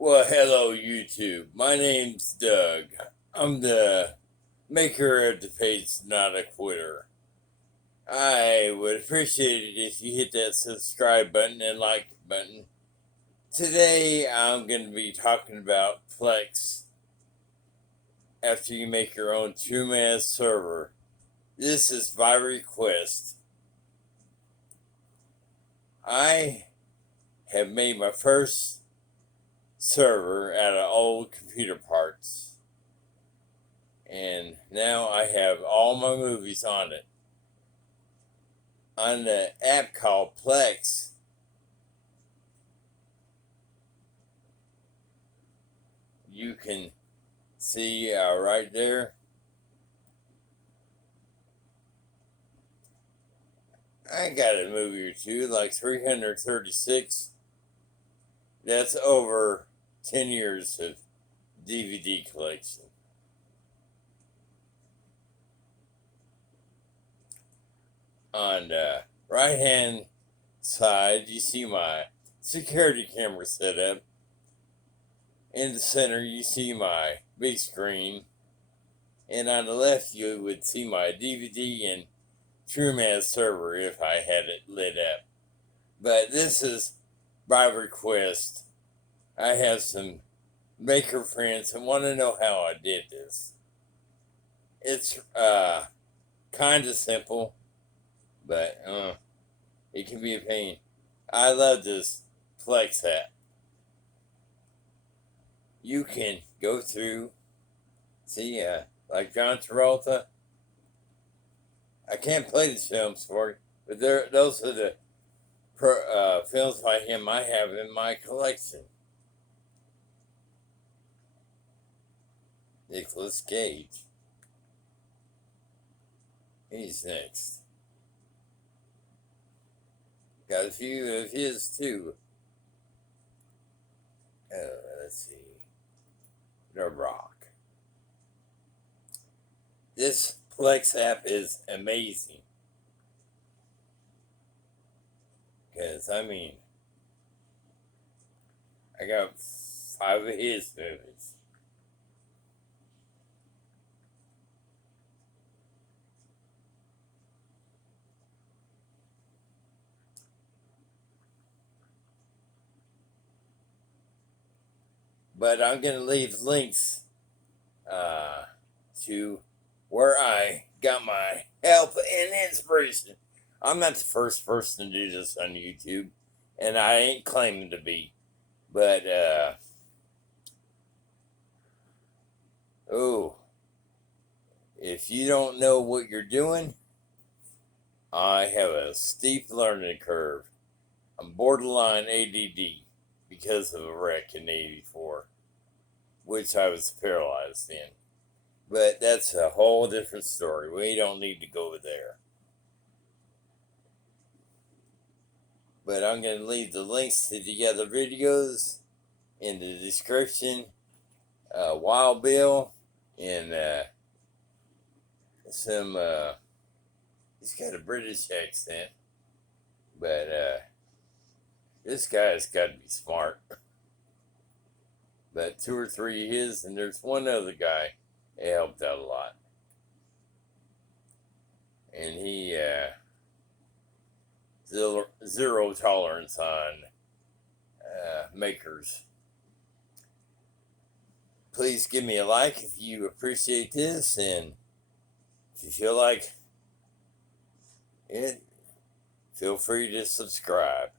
Well, hello, YouTube. My name's Doug. I'm the maker of the page Not a Quitter. I would appreciate it if you hit that subscribe button and like button. Today, I'm going to be talking about PLEX after you make your own TRUENAS server. This is by request. I have made my first server out of old computer parts, and now I have all my movies on it. On the app called PLEX, you can see right there. I got a movie or two, like 336. That's over 10 years of DVD collection. On the right hand side, you see my security camera setup. In the center, you see my big screen. And on the left, you would see my DVD and TRUENAS server if I had it lit up. But this is by request. I have some maker friends that want to know how I did this. It's kind of simple, but it can be a pain. I love this PLEX app. You can go through, see, like John Travolta. I can't play the films for you, but those are the films by him I have in my collection. Nicolas Cage. He's next. Got a few of his too. Let's see. The Rock. This PLEX app is amazing. Because, I mean, I got 5 of his movies. But I'm going to leave links to where I got my help and inspiration. I'm not the first person to do this on YouTube, and I ain't claiming to be. But, if you don't know what you're doing, I have a steep learning curve. I'm borderline ADD because of a wreck in '84, which I was paralyzed in. But that's a whole different story. We don't need to go there. But I'm going to leave the links to the other videos in the description. Wild Bill and some, he's got a British accent, but this guy's got to be smart. But 2 or 3 of his, and there's one other guy that helped out a lot. And he, zero tolerance on makers. Please give me a like if you appreciate this, and if you feel like it, feel free to subscribe.